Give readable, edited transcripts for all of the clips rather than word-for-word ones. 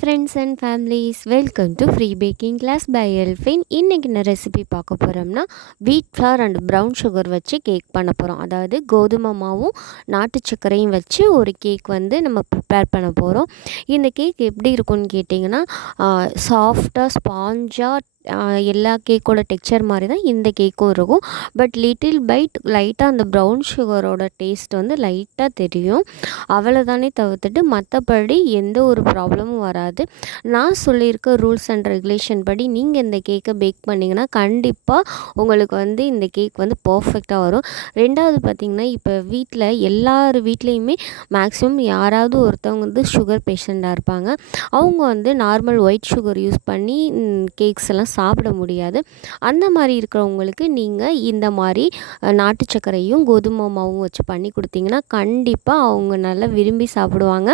friends and families, welcome to Free Baking Class by Elfin. இன்னைக்கு என்ன recipe பார்க்க போகிறோம்னா வீட் ஃப்ளவர் அண்ட் ப்ரௌன் சுகர் வச்சு கேக் பண்ண போகிறோம். அதாவது கோதுமை மாவும் நாட்டு சர்க்கரையும் வச்சு ஒரு கேக் வந்து நம்ம ப்ரிப்பேர் பண்ண போகிறோம். இந்த கேக் எப்படி இருக்கும்னு கேட்டிங்கன்னா சாஃப்டாக ஸ்பாஞ்சாக எல்லா கேக்கோட டெக்ஸ்சர் மாதிரி தான் இந்த கேக்கும் இருக்கும். பட் லிட்டில் பைட் லைட்டாக அந்த ப்ரௌன் சுகரோட டேஸ்ட் வந்து லைட்டாக தெரியும். அவ்வளோதானே தவிர்த்துட்டு மற்றபடி எந்த ஒரு ப்ராப்ளமும் வராது. நான் சொல்லியிருக்க ரூல்ஸ் அண்ட் ரெகுலேஷன் படி நீங்கள் இந்த கேக்கை பேக் பண்ணிங்கன்னா கண்டிப்பாக உங்களுக்கு வந்து இந்த கேக் வந்து பர்ஃபெக்டாக வரும். ரெண்டாவது பார்த்திங்கன்னா இப்போ வீட்டில் எல்லார் வீட்லேயுமே மேக்ஸிமம் யாராவது ஒருத்தவங்க வந்து சுகர் பேஷண்ட்டாக இருப்பாங்க. அவங்க வந்து நார்மல் ஒயிட் சுகர் யூஸ் பண்ணி கேக்ஸ் எல்லாம் சாப்பிட முடியாது. அந்த மாதிரி இருக்கிறவங்களுக்கு நீங்கள் இந்த மாதிரி நாட்டு சர்க்கரையும் கோதுமை மாவும் வச்சு பண்ணி கொடுத்தீங்கன்னா கண்டிப்பாக அவங்க நல்லா விரும்பி சாப்பிடுவாங்க.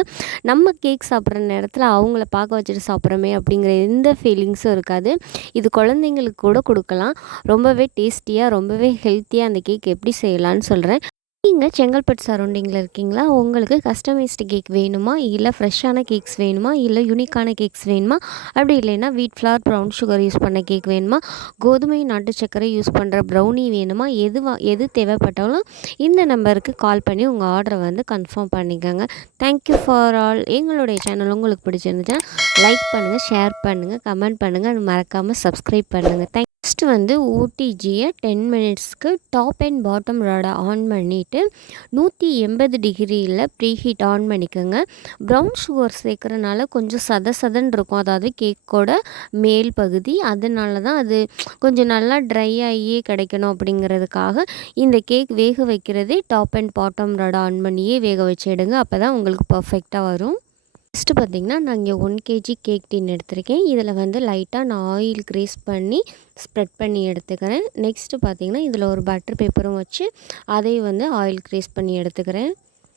நம்ம கேக் சாப்பிட்ற நேரத்தில் அவங்கள பார்க்க வச்சுட்டு சாப்பிட்றோமே அப்படிங்கிற எந்த ஃபீலிங்ஸும் இருக்காது. இது குழந்தைங்களுக்கு கூட கொடுக்கலாம். ரொம்பவே டேஸ்டியாக ரொம்பவே ஹெல்த்தியாக அந்த கேக் எப்படி செய்யலான்னு சொல்கிறேன். நீங்கள் செங்கல்பட்டு சரௌண்டிங்கில் இருக்கீங்களா? உங்களுக்கு கஸ்டமைஸ்டு கேக் வேணுமா, இல்லை ஃப்ரெஷ்ஷான கேக்ஸ் வேணுமா, இல்லை யூனிக்கான கேக்ஸ் வேணுமா, அப்படி இல்லைன்னா வீட் ஃப்ளவர் ப்ரௌன் சுகர் யூஸ் பண்ண கேக் வேணுமா, கோதுமை நாட்டு சர்க்கரை யூஸ் பண்ணுற ப்ரௌனி வேணுமா, எது தேவைப்பட்டாலும் இந்த நம்பருக்கு கால் பண்ணி உங்கள் ஆர்டரை வந்து கன்ஃபார்ம் பண்ணிக்கோங்க. Thank you for all. எங்களுடைய சேனல் உங்களுக்கு பிடிச்சிருந்துச்சுன்னா லைக் பண்ணுங்கள், ஷேர் பண்ணுங்கள், கமெண்ட் பண்ணுங்கள், மறக்காமல் சப்ஸ்கிரைப் பண்ணுங்கள். நெக்ஸ்ட் வந்து ஓடிஜியை 10 மினிட்ஸ்க்கு டாப் அண்ட் பாட்டம் ராடை ஆன் பண்ணிவிட்டு 180 டிகிரியில் ப்ரீஹீட் ஆன் பண்ணிக்கோங்க. ப்ரௌன் சுகர் சேர்க்குறனால கொஞ்சம் சதன்னு இருக்கும், அதாவது கேக்கோட மேல் பகுதி. அதனால தான் அது கொஞ்சம் நல்லா ட்ரை ஆகியே கிடைக்கணும். அப்படிங்கிறதுக்காக இந்த கேக் வேக வைக்கிறதே டாப் அண்ட் பாட்டம் ராடை ஆன் பண்ணியே வேக வச்சு எடுங்க. அப்போ தான் உங்களுக்கு பர்ஃபெக்டாக வரும். நெக்ஸ்ட்டு பார்த்திங்கன்னா நான் இங்கே 1 கேஜி கேக் டின் எடுத்திருக்கேன். இதில் வந்து லைட்டாக நான் ஆயில் க்ரீஸ் பண்ணி ஸ்ப்ரெட் பண்ணி எடுத்துக்கிறேன். நெக்ஸ்ட்டு பார்த்திங்கன்னா இதில் ஒரு பட்டர் பேப்பரும் வச்சு அதையும் வந்து ஆயில் க்ரீஸ் பண்ணி எடுத்துக்கிறேன்.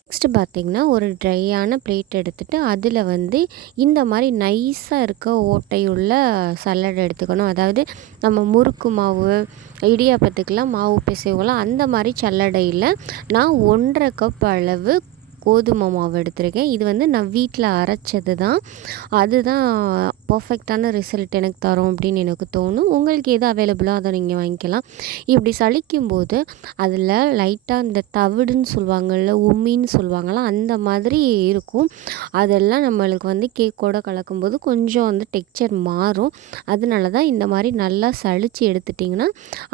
நெக்ஸ்ட்டு பார்த்திங்கன்னா ஒரு ட்ரையான பிளேட் எடுத்துகிட்டு அதில் வந்து இந்த மாதிரி நைஸாக இருக்க ஓட்டையுள்ள சல்லடை எடுத்துக்கணும். அதாவது நம்ம முறுக்கு மாவு, இடியாப்பத்துக்கெலாம் மாவு பிசைவோம்ல, அந்த மாதிரி சல்லடையில் நான் 1.5 கப் அளவு கோதுமை மாவு எடுத்திருக்கேன். இது வந்து நான் வீட்டில் அரைச்சது தான். அதுதான் பர்ஃபெக்டான ரிசல்ட் எனக்கு தரும் அப்படின்னு எனக்கு தோணும். உங்களுக்கு எது அவைலபிளோ அதை நீங்கள் வாங்கிக்கலாம். இப்படி சலிக்கும்போது அதில் லைட்டாக இந்த தவிடுன்னு சொல்லுவாங்கள்ல, உம்மின்னு சொல்லுவாங்கள்ல, அந்த மாதிரி இருக்கும். அதெல்லாம் நம்மளுக்கு வந்து கேக்கோடு கலக்கும்போது கொஞ்சம் வந்து டெக்ஸ்சர் மாறும். அதனால தான் இந்த மாதிரி நல்லா சலித்து எடுத்துட்டிங்கன்னா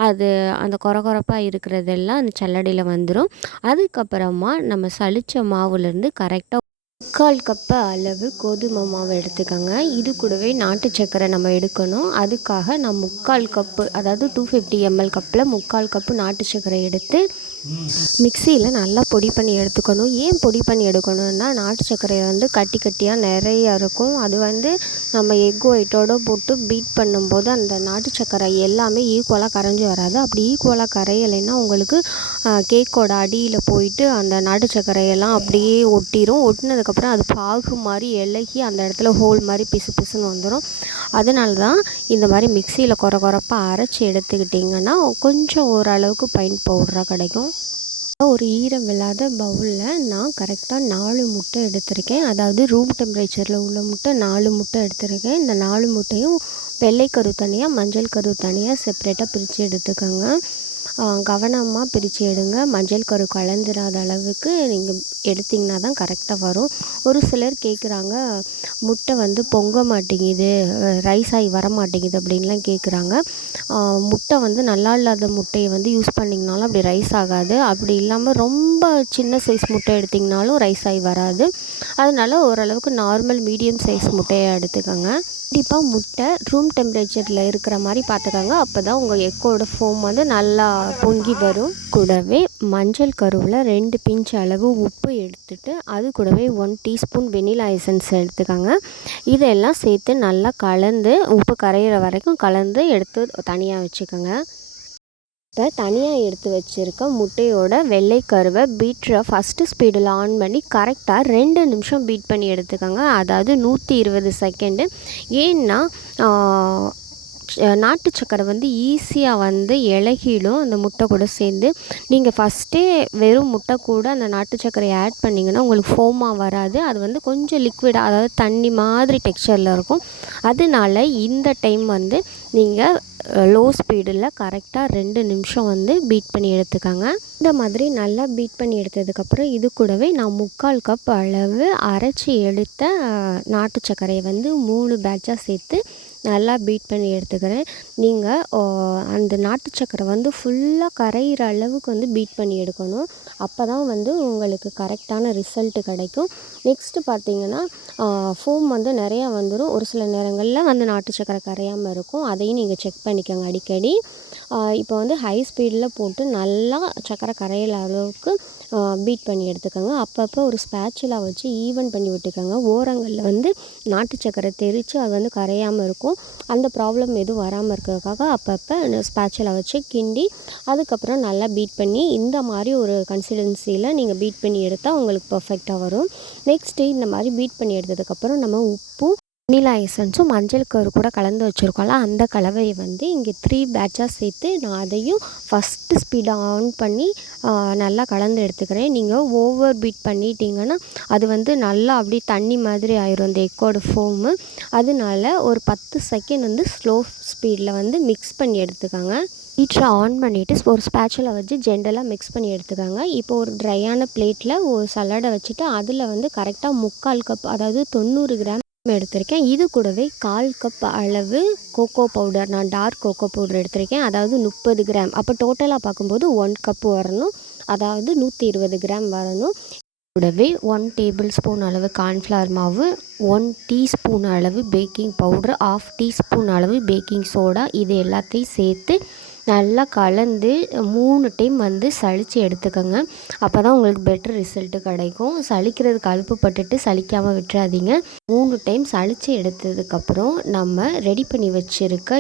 அது அந்த கொரகொரப்பாக இருக்கிறதெல்லாம் அந்த சல்லடையில் வந்துடும். அதுக்கப்புறமா நம்ம சலித்த மாவுலேருந்து கரெக்டாக 3/4 கப்பு அளவு கோதுமை மாவு எடுத்துக்கோங்க. இது கூடவே நாட்டு சர்க்கரை நம்ம எடுக்கணும். அதுக்காக நான் 3/4 கப்பு, அதாவது 250 ml கப்பில் 3/4 கப்பு நாட்டு சர்க்கரை எடுத்து மிக்சியில் நல்லா பொடி பண்ணி எடுத்துக்கணும். ஏன் பொடி பண்ணி எடுக்கணும்னா நாட்டு சர்க்கரை வந்து கட்டி கட்டியாக நிறையா இருக்கும். அது வந்து நம்ம எக் ஒயிட்டோடு போட்டு பீட் பண்ணும்போது அந்த நாட்டு சர்க்கரை எல்லாமே ஈக்குவலாக கரைஞ்சி வராது. அப்படி ஈக்குவலாக கரையலைன்னா உங்களுக்கு கேக்கோட அடியில் போயிட்டு அந்த நாட்டு சர்க்கரையெல்லாம் அப்படியே ஒட்டிடும். ஒட்டினதுக்கப்புறம் அது பாகு மாதிரி இலகி அந்த இடத்துல ஹோல் மாதிரி பிசு பிசுன்னு வந்துடும். அதனால தான் இந்த மாதிரி மிக்சியில் கொரப்பாக அரைச்சி எடுத்துக்கிட்டிங்கன்னா கொஞ்சம் ஓரளவுக்கு பைன் பவுடராக கிடைக்கும். ஒரு ஈரம் இல்லாத பவுலில் நான் கரெக்டாக 4 முட்டை எடுத்திருக்கேன். அதாவது ரூம் டெம்பரேச்சரில் உள்ள முட்டை 4 முட்டை எடுத்திருக்கேன். இந்த 4 முட்டையும் வெள்ளை கரு தனியாக, மஞ்சள் கரு தனியாக செப்பரேட்டாக பிரித்து எடுத்துக்கோங்க. கவனமாக பிரித்து எடுங்க. மஞ்சள் கரு கலந்துராத அளவுக்கு நீங்கள் எடுத்திங்கன்னா தான் கரெக்டாக வரும். ஒரு சிலர் கேட்குறாங்க, முட்டை வந்து பொங்க மாட்டேங்குது, ரைஸ் ஆகி வர மாட்டேங்குது அப்படின்லாம் கேட்குறாங்க. முட்டை வந்து நல்லா இல்லாத முட்டையை வந்து யூஸ் பண்ணிங்கனாலும் அப்படி ரைஸ் ஆகாது. அப்படி இல்லாமல் ரொம்ப சின்ன சைஸ் முட்டை எடுத்திங்கனாலும் ரைஸ் ஆகி வராது. அதனால ஓரளவுக்கு நார்மல் மீடியம் சைஸ் முட்டையை எடுத்துக்கோங்க. கண்டிப்பாக முட்டை ரூம் டெம்பரேச்சரில் இருக்கிற மாதிரி பார்த்துக்கோங்க. அப்போ தான் உங்கள் எக்கோட ஃபோம் வந்து நல்லா பொங்கி வரும். கூடவே மஞ்சள் கருவில் 2 பிஞ்ச் அளவு உப்பு எடுத்துட்டு அது கூடவே 1 டீஸ்பூன் வெனிலா எசன்ஸ் எடுத்துக்கோங்க. இதெல்லாம் சேர்த்து நல்லா கலந்து உப்பு கரையிற வரைக்கும் கலந்து எடுத்து தனியாக வச்சுக்கோங்க. இப்போ தனியாக எடுத்து வச்சுருக்க முட்டையோட வெள்ளை கருவை பீட்டரை ஃபஸ்ட்டு ஸ்பீடில் ஆன் பண்ணி கரெக்டாக 2 நிமிஷம் பீட் பண்ணி எடுத்துக்கோங்க. அதாவது 120 செகண்டு. ஏன்னா நாட்டு சக்கரை வந்து ஈஸியாக வந்து இளகிடும் அந்த முட்டை கூட சேர்ந்து. நீங்கள் ஃபஸ்ட்டே வெறும் முட்டை கூட அந்த நாட்டு சர்க்கரையை ஆட் பண்ணிங்கன்னா உங்களுக்கு ஃபோமாக வராது. அது வந்து கொஞ்சம் லிக்விடாக, அதாவது தண்ணி மாதிரி டெக்ஸ்சரில் இருக்கும். அதனால இந்த டைம் வந்து நீங்கள் லோ ஸ்பீடில் கரெக்டாக 2 நிமிஷம் வந்து பீட் பண்ணி எடுத்துக்கோங்க. இந்த மாதிரி நல்லா பீட் பண்ணி எடுத்ததுக்கப்புறம் இது கூடவே நான் 3/4 கப் அளவு அரைச்சி எடுத்த நாட்டு சர்க்கரையை வந்து 3 பேட்சாக சேர்த்து நல்லா பீட் பண்ணி எடுத்துக்கிறேன். நீங்கள் அந்த நாட்டு சர்க்கரை வந்து ஃபுல்லாக கரையிற அளவுக்கு வந்து பீட் பண்ணி எடுக்கணும். அப்போ தான் வந்து உங்களுக்கு கரெக்டான ரிசல்ட்டு கிடைக்கும். நெக்ஸ்ட்டு பார்த்தீங்கன்னா ஃபோம் வந்து நிறையா வந்துடும். ஒரு சில நேரங்களில் வந்து நாட்டு சர்க்கரை கரையாமல் இருக்கும். அதையும் நீங்கள் செக் பண்ணிக்கோங்க அடிக்கடி. இப்போ வந்து ஹை ஸ்பீடில் போட்டு நல்லா சர்க்கரை கரையிற அளவுக்கு பீட் பண்ணி எடுத்துக்கோங்க. அப்பப்போ ஒரு ஸ்பேச்சுலா வச்சு ஈவன் பண்ணி விட்டுக்கோங்க. ஓரங்களில் வந்து நாட்டு சர்க்கரை தெரித்து அது வந்து கரையாமல் இருக்கும். அந்த ப்ராப்ளம் எதுவும் வராமல் இருக்கிறதுக்காக அப்பப்போ ஸ்பேச்சுலா வச்சு கிண்டி அதுக்கப்புறம் நல்லா பீட் பண்ணி இந்த மாதிரி ஒரு கன்சிஸ்டன்சியில் நீங்கள் பீட் பண்ணி எடுத்தால் உங்களுக்கு பர்ஃபெக்டாக வரும். நெக்ஸ்ட்டு இந்த மாதிரி பீட் பண்ணி எடுத்ததுக்கப்புறம் நம்ம உப்பு, வெனிலா எசன்ஸும் மஞ்சள் கரு கூட கலந்து வச்சுருக்கோம்ல, அந்த கலவையை வந்து இங்கே 3 பேட்சாக சேர்த்து நான் அதையும் ஃபஸ்ட்டு ஸ்பீடை ஆன் பண்ணி நல்லா கலந்து எடுத்துக்கிறேன். நீங்கள் ஓவர் பீட் பண்ணிட்டீங்கன்னா அது வந்து நல்லா அப்படியே தண்ணி மாதிரி ஆயிரும் அந்த எக்கோட ஃபோமு. அதனால ஒரு 10 செகண்ட் வந்து ஸ்லோ ஸ்பீடில் வந்து மிக்ஸ் பண்ணி எடுத்துக்கோங்க. ஹீட்டரை ஆன் பண்ணிவிட்டு ஒரு ஸ்பேச்சுலா வச்சு ஜென்டலாக மிக்ஸ் பண்ணி எடுத்துக்கோங்க. இப்போ ஒரு ட்ரையான பிளேட்டில் ஒரு சலாடை வச்சுட்டு அதில் வந்து கரெக்டாக 3/4 கப், அதாவது 90 கிராம் எடுத்திருக்கேன். இது கூடவே 1/4 கப் அளவு கோகோ பவுடர், நான் டார்க் கோகோ பவுடர் எடுத்திருக்கேன். அதாவது 30 கிராம். அப்போ டோட்டலாக பார்க்கும்போது 1 கப்பு வரணும், அதாவது 120 கிராம் வரணும். கூடவே 1 டேபிள் ஸ்பூன் அளவு கார்ன்ஃப்ளவர் மாவு, 1 டீஸ்பூன் அளவு பேக்கிங் பவுடர், 1/2 டீஸ்பூன் அளவு பேக்கிங் சோடா, இது எல்லாத்தையும் சேர்த்து நல்லா கலந்து 3 டைம் வந்து சலித்து எடுத்துக்கோங்க. அப்போ தான் உங்களுக்கு பெட்டர் ரிசல்ட்டு கிடைக்கும். சலிக்கிறதுக்கு அலுப்புப்பட்டுட்டு சலிக்காமல் விட்டுறாதீங்க. 3 டைம் சலித்து எடுத்ததுக்கப்புறம் நம்ம ரெடி பண்ணி வச்சுருக்க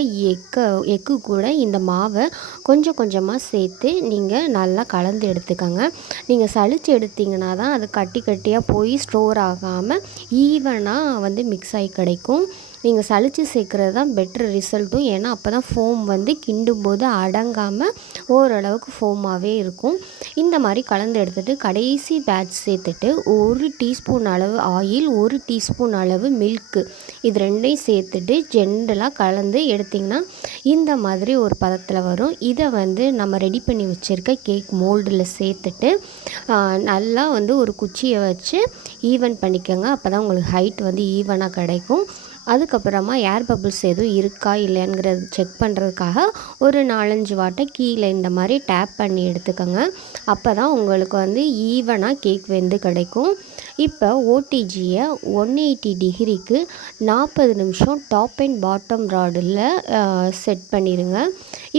எக்கு கூட இந்த மாவை கொஞ்சம் கொஞ்சமாக சேர்த்து நீங்கள் நல்லா கலந்து எடுத்துக்கோங்க. நீங்கள் சலித்து எடுத்திங்கன்னா தான் அது கட்டி கட்டியாக போய் ஸ்டோர் ஆகாமல் ஈவனாக வந்து மிக்ஸ் ஆகி கிடைக்கும். நீங்கள் சலித்து சேர்க்குறது தான் பெட்ரு ரிசல்ட்டும். ஏன்னா அப்போ தான் ஃபோம் வந்து கிண்டும் போது அடங்காமல் ஓரளவுக்கு ஃபோமாகவே இருக்கும். இந்த மாதிரி கலந்து எடுத்துகிட்டு கடைசி பேட்ச் சேர்த்துட்டு 1 டீஸ்பூன் அளவு ஆயில், 1 டீஸ்பூன் அளவு மில்க்கு, இது 2ஐயும் சேர்த்துட்டு ஜென்டலாக கலந்து எடுத்திங்கன்னா இந்த மாதிரி ஒரு பதத்தில் வரும். இதை வந்து நம்ம ரெடி பண்ணி வச்சுருக்க கேக் மோல்டில் சேர்த்துட்டு நல்லா வந்து ஒரு குச்சியை வச்சு ஈவன் பண்ணிக்கோங்க. அப்போ தான் உங்களுக்கு ஹைட் வந்து ஈவனாக கிடைக்கும். அதுக்கப்புறமா ஏர் பபிள்ஸ் எதுவும் இருக்கா இல்லையாங்கிறது செக் பண்ணுறதுக்காக ஒரு 4-5 வாட்டை கீழே இந்த மாதிரி டேப் பண்ணி எடுத்துக்கோங்க. அப்போ தான் உங்களுக்கு வந்து ஈவனாக கேக் வெந்து கிடைக்கும். இப்போ ஓடிஜியை 180 டிகிரிக்கு 40 நிமிஷம் டாப் அண்ட் பாட்டம் ராடில் செட் பண்ணிடுங்க.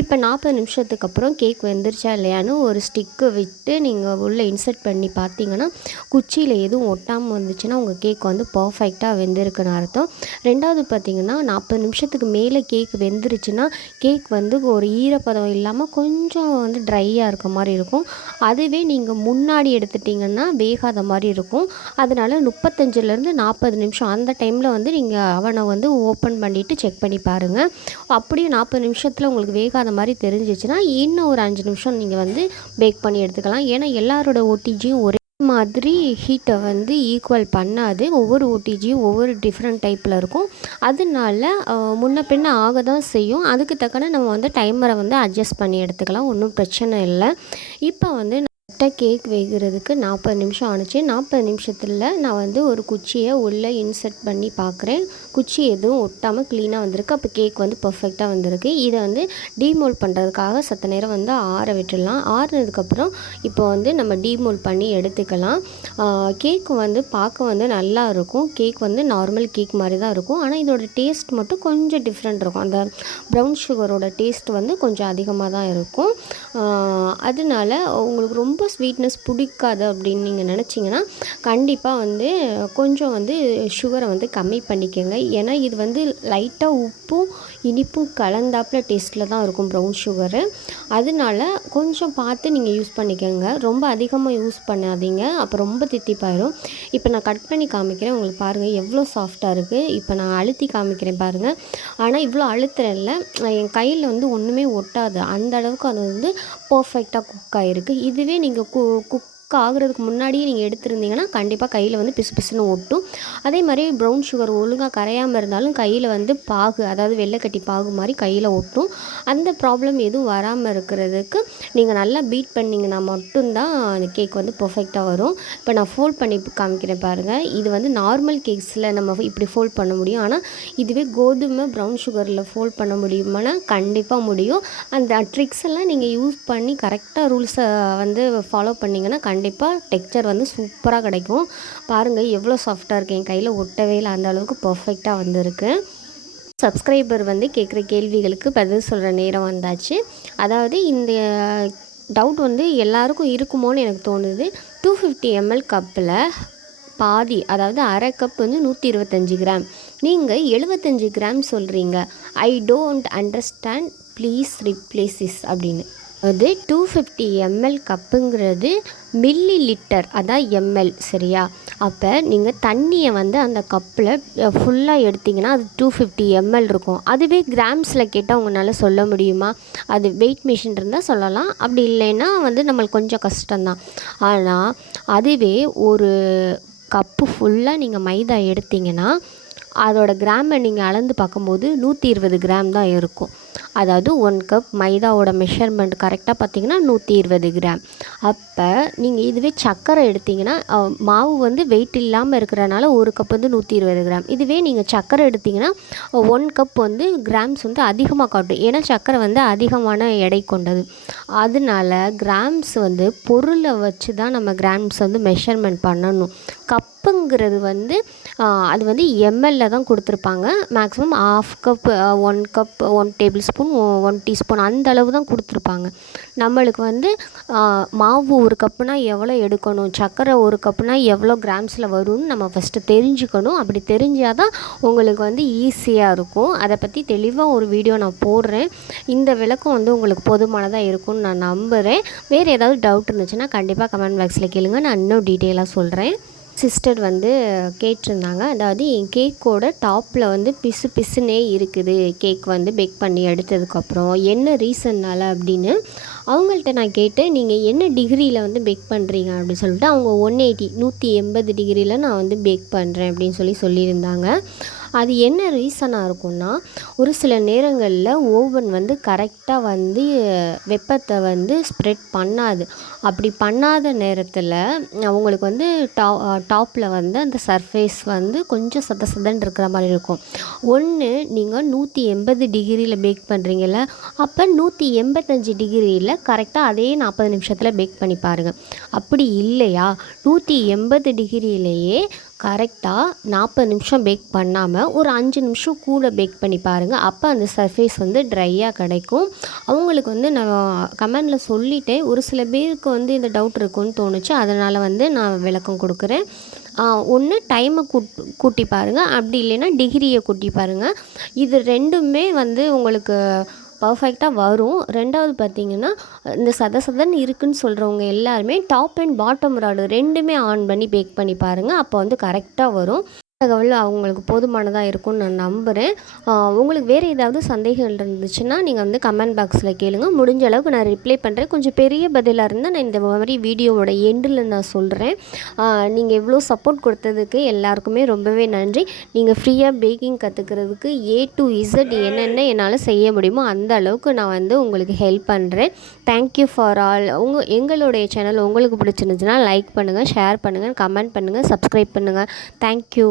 இப்போ 40 நிமிஷத்துக்கு அப்புறம் கேக் வெந்துருச்சா இல்லையான்னு ஒரு ஸ்டிக்கு விட்டு நீங்கள் உள்ளே இன்சர்ட் பண்ணி பார்த்தீங்கன்னா குச்சியில் எதுவும் ஒட்டாமல் வந்துச்சுன்னா உங்கள் கேக் வந்து பர்ஃபெக்டாக வெந்திருக்குன்னு அர்த்தம். ரெண்டாவது பார்த்திங்கன்னா 40 நிமிஷத்துக்கு மேலே கேக் வெந்துருச்சுன்னா கேக் வந்து ஒரு ஈரப்பதம் இல்லாமல் கொஞ்சம் வந்து ட்ரையாக இருக்க மாதிரி இருக்கும். அதுவே நீங்கள் முன்னாடி எடுத்துட்டிங்கன்னா வேகாத மாதிரி இருக்கும். அதனால் 35லேருந்து 40 நிமிஷம் அந்த டைமில் வந்து நீங்கள் அவனை வந்து ஓப்பன் பண்ணிவிட்டு செக் பண்ணி பாருங்கள். அப்படியே 40 நிமிஷத்தில் உங்களுக்கு வேகாத மாதிரி தெரிஞ்சிச்சுன்னா இன்னும் ஒரு 5 நிமிஷம் நீங்கள் வந்து பேக் பண்ணி எடுத்துக்கலாம். ஏன்னா எல்லாரோட ஓடிஜியும் ஒரே மாதிரி ஹீட்டை வந்து ஈக்குவல் பண்ணாது. ஒவ்வொரு ஓடிஜியும் ஒவ்வொரு டிஃப்ரெண்ட் டைப்பில் இருக்கும். அதனால முன்ன பின்ன ஆக தான் செய்யும். அதுக்கு தக்கன நம்ம வந்து டைமரை வந்து அட்ஜஸ்ட் பண்ணி எடுத்துக்கலாம், ஒன்றும் பிரச்சனை இல்லை. இப்போ வந்து கேக் வேகிறதுக்கு 40 நிமிஷம் ஆணுச்சு. 40 நிமிஷத்தில் நான் வந்து ஒரு குச்சியை உள்ளே இன்சர்ட் பண்ணி பார்க்குறேன். குச்சி எதுவும் ஒட்டாமல் க்ளீனாக வந்திருக்கு. அப்போ கேக் வந்து பர்ஃபெக்டாக வந்திருக்கு. இதை வந்து டீமோல்ட் பண்ணுறதுக்காக சற்று நேரம் வந்து ஆற விட்டுடலாம். ஆறுனதுக்கப்புறம் இப்போ வந்து நம்ம டீமோல்ட் பண்ணி எடுத்துக்கலாம். கேக் வந்து பார்க்க வந்து நல்லா இருக்கும். கேக் வந்து நார்மல் கேக் மாதிரி தான் இருக்கும். ஆனால் இதோட டேஸ்ட் மட்டும் கொஞ்சம் டிஃப்ரெண்ட் இருக்கும். அந்த ப்ரௌன் சுகரோட டேஸ்ட் வந்து கொஞ்சம் அதிகமாக தான் இருக்கும். அதனால உங்களுக்கு ரொம்ப ஸ்வீட்னஸ் பிடிக்காது அப்படின்னு நீங்கள் நினச்சிங்கன்னா கண்டிப்பாக வந்து கொஞ்சம் வந்து சுகரை வந்து கம்மி பண்ணிக்கோங்க. ஏன்னா இது வந்து லைட்டாக உப்பும் இனிப்பும் கலந்தாப்பில் டேஸ்ட்டில் தான் இருக்கும் ப்ரௌன் சுகரு. அதனால கொஞ்சம் பார்த்து நீங்கள் யூஸ் பண்ணிக்கோங்க. ரொம்ப அதிகமாக யூஸ் பண்ணாதீங்க, அப்போ ரொம்ப தித்திப்பாயிரும். இப்போ நான் கட் பண்ணி காமிக்கிறேன், உங்களுக்கு பாருங்கள் எவ்வளோ சாஃப்டாக இருக்குது. இப்போ நான் அழுத்தி காமிக்கிறேன் பாருங்கள். ஆனால் இவ்வளோ அழுத்துறேன்ல, என் கையில் வந்து ஒன்றுமே ஒட்டாது, அந்த அளவுக்கு அது வந்து பர்ஃபெக்டாக குக் ஆகிருக்கு. இதுவே நீங்கள் குக் ஆகுறதுக்கு முன்னாடியே நீங்கள் எடுத்துருந்தீங்கன்னா கண்டிப்பாக கையில் வந்து பிசு பிசுன்னு ஒட்டும். அதே மாதிரி ப்ரௌன் சுகர் ஒழுங்காக கரையாமல் இருந்தாலும் கையில் வந்து பாகு, அதாவது வெள்ளைக்கட்டி பாகு மாதிரி கையில் ஒட்டும். அந்த ப்ராப்ளம் எதுவும் வராமல் இருக்கிறதுக்கு நீங்கள் நல்லா பீட் பண்ணிங்கன்னா மட்டும்தான் அந்த கேக் வந்து பர்ஃபெக்டாக வரும். இப்போ நான் ஃபோல்ட் பண்ணி காமிக்கிறேன் பாருங்கள். இது வந்து நார்மல் கேக்ஸில் நம்ம இப்படி ஃபோல்ட் பண்ண முடியும். ஆனால் இதுவே கோதுமை ப்ரௌன் சுகரில் ஃபோல்ட் பண்ண முடியுமானா கண்டிப்பாக முடியும். அந்த ட்ரிக்ஸ் எல்லாம் நீங்கள் யூஸ் பண்ணி கரெக்டாக ரூல்ஸை வந்து ஃபாலோ பண்ணிங்கன்னா கண்டிப்பாக டெக்ஸ்சர் வந்து சூப்பராக கிடைக்கும். பாருங்கள் எவ்வளோ சாஃப்டாக இருக்குது, என் கையில் ஒட்டவே இல்லை, அந்த அளவுக்கு பர்ஃபெக்டாக வந்திருக்கு. சப்ஸ்கிரைபர் வந்து கேட்குற கேள்விகளுக்கு பதில் சொல்கிற நேரம் வந்தாச்சு. அதாவது இந்த டவுட் வந்து எல்லாருக்கும் இருக்குமோன்னு எனக்கு தோணுது. 250 ml கப்பில் பாதி, அதாவது அரை கப் வந்து 125 கிராம், நீங்கள் 75 கிராம் சொல்கிறீங்க. I don't understand, please replace this அப்படின்னு. அது 250 ml கப்புங்கிறது மில்லி லிட்டர், அதான் எம்எல், சரியா? அப்போ நீங்கள் தண்ணியை வந்து அந்த கப்பில் ஃபுல்லாக எடுத்திங்கன்னா அது 250 ml இருக்கும். அதுவே கிராம்ஸில் கேட்டால் உங்களால் சொல்ல முடியுமா? அது வெயிட் மிஷின் இருந்தால் சொல்லலாம், அப்படி இல்லைன்னா வந்து நம்மளுக்கு கொஞ்சம் கஷ்டம்தான். ஆனால் அதுவே ஒரு கப்பு ஃபுல்லாக நீங்கள் மைதா எடுத்திங்கன்னா அதோடய கிராமை நீங்கள் அளந்து பார்க்கும்போது 120 கிராம் தான் இருக்கும். அதாவது 1 கப் மைதாவோட மெஷர்மெண்ட் கரெக்டாக பார்த்திங்கன்னா 120 கிராம். அப்போ நீங்கள் இதுவே சர்க்கரை எடுத்திங்கன்னா மாவு வந்து வெயிட் இல்லாமல் இருக்கிறனால ஒரு கப் வந்து 120 கிராம். இதுவே நீங்கள் சர்க்கரை எடுத்திங்கன்னா 1 கப் வந்து கிராம்ஸ் வந்து அதிகமாக காட்டும். ஏன்னா சர்க்கரை வந்து அதிகமான எடை கொண்டது. அதனால கிராம்ஸ் வந்து பொருளை வச்சு தான் நம்ம கிராம்ஸ் வந்து மெஷர்மெண்ட் பண்ணணும். கப்புங்கிறது வந்து அது வந்து எம்எல்ல தான் கொடுத்துருப்பாங்க. Maximum 1/2 cup, 1 cup, 1 table spoon, 1 teaspoon அந்த அளவு தான் கொடுத்துருப்பாங்க. நம்மளுக்கு வந்து மாவு ஒரு கப்புனா எவ்வளோ எடுக்கணும், சர்க்கரை ஒரு கப்புனா எவ்வளோ கிராம்ஸில் வரும்னு நம்ம ஃபஸ்ட்டு தெரிஞ்சுக்கணும். அப்படி தெரிஞ்சால் தான் உங்களுக்கு வந்து ஈஸியாக இருக்கும். அதை பற்றி தெளிவாக ஒரு வீடியோ நான் போடுறேன். இந்த விளக்கம் வந்து உங்களுக்கு போதுமானதாக இருக்கும்னு நான் நம்புகிறேன். வேறு ஏதாவது டவுட் இருந்துச்சுன்னா கண்டிப்பாக கமெண்ட் பாக்ஸில் கேளுங்க, நான் இன்னும் டீட்டெயிலாக சொல்கிறேன். சிஸ்டர் வந்து கேட்டிருந்தாங்க, அதாவது என் கேக்கோட டாப்பில் வந்து பிசு பிசுனே இருக்குது கேக் வந்து பேக் பண்ணி எடுத்ததுக்கப்புறம், என்ன ரீசன்னால் அப்படின்னு அவங்கள்ட்ட நான் கேட்டேன். நீங்கள் என்ன டிகிரியில் வந்து பேக் பண்ணுறீங்க அப்படின்னு சொல்லிட்டு அவங்க 180 டிகிரியில் நான் வந்து பேக் பண்ணுறேன் அப்படின்னு சொல்லியிருந்தாங்க. அது என்ன ரீசனாக இருக்கும்னா, ஒரு சில நேரங்களில் ஓவன் வந்து கரெக்டாக வந்து வெப்பத்தை வந்து ஸ்ப்ரெட் பண்ணாது. அப்படி பண்ணாத நேரத்தில் அவங்களுக்கு வந்து டாப்பில் வந்து அந்த சர்ஃபேஸ் வந்து கொஞ்சம் சதன்னு இருக்கிற மாதிரி இருக்கும். ஒன்று நீங்கள் 180 டிகிரியில் பேக் பண்ணுறீங்கல்ல, அப்போ 185 டிகிரியில் கரெக்டாக அதே 40 நிமிஷத்தில் பேக் பண்ணி பாருங்கள். அப்படி இல்லையா 180 டிகிரியிலேயே கரெக்டாக 40 நிமிஷம் பேக் பண்ணாமல் ஒரு 5 நிமிஷம் கூட பேக் பண்ணி பாருங்கள். அப்போ அந்த சர்ஃபேஸ் வந்து ட்ரையாக கிடைக்கும். அவங்களுக்கு வந்து நான் கமெண்டில் சொல்லிட்டேன். ஒரு சில பேருக்கு வந்து இந்த டவுட் இருக்குன்னு தோணுச்சு, அதனால் வந்து நான் விளக்கம் கொடுக்குறேன். ஒன்று டைமை கூட்டி பாருங்கள், அப்படி இல்லைன்னா டிகிரியை கூட்டி பாருங்கள். இது ரெண்டுமே வந்து உங்களுக்கு பர்ஃபெக்டாக வரும். ரெண்டாவது பார்த்திங்கன்னா, இந்த சதன்னு இருக்குதுன்னு சொல்கிறவங்க எல்லாருமே டாப் அண்ட் பாட்டம் ராடு ரெண்டுமே ஆன் பண்ணி பேக் பண்ணி பாருங்கள். அப்போ வந்து கரெக்டாக வரும். தகவல் அவங்களுக்கு போதுமானதாக இருக்கும்னு நான் நம்புகிறேன். உங்களுக்கு வேறு ஏதாவது சந்தேகங்கள் இருந்துச்சுன்னா நீங்கள் வந்து கமெண்ட் பாக்ஸில் கேளுங்க, முடிஞ்ச அளவுக்கு நான் ரிப்ளை பண்ணுறேன். கொஞ்சம் பெரிய பதிலாக இருந்தால் நான் இந்த மாதிரி வீடியோவோட எண்டில் நான் சொல்கிறேன். நீங்கள் இவ்வளோ சப்போர்ட் கொடுத்ததுக்கு எல்லாருக்குமே ரொம்பவே நன்றி. நீங்கள் ஃப்ரீயாக பேக்கிங் கற்றுக்கிறதுக்கு A to Z என்னென்ன என்னால் செய்ய முடியுமோ அந்த அளவுக்கு நான் வந்து உங்களுக்கு ஹெல்ப் பண்ணுறேன். Thank you for all. எங்களுடைய சேனல் உங்களுக்கு பிடிச்சிருந்துச்சுன்னா லைக் பண்ணுங்கள், ஷேர் பண்ணுங்கள், கமெண்ட் பண்ணுங்கள், சப்ஸ்கிரைப் பண்ணுங்கள். தேங்க்யூ.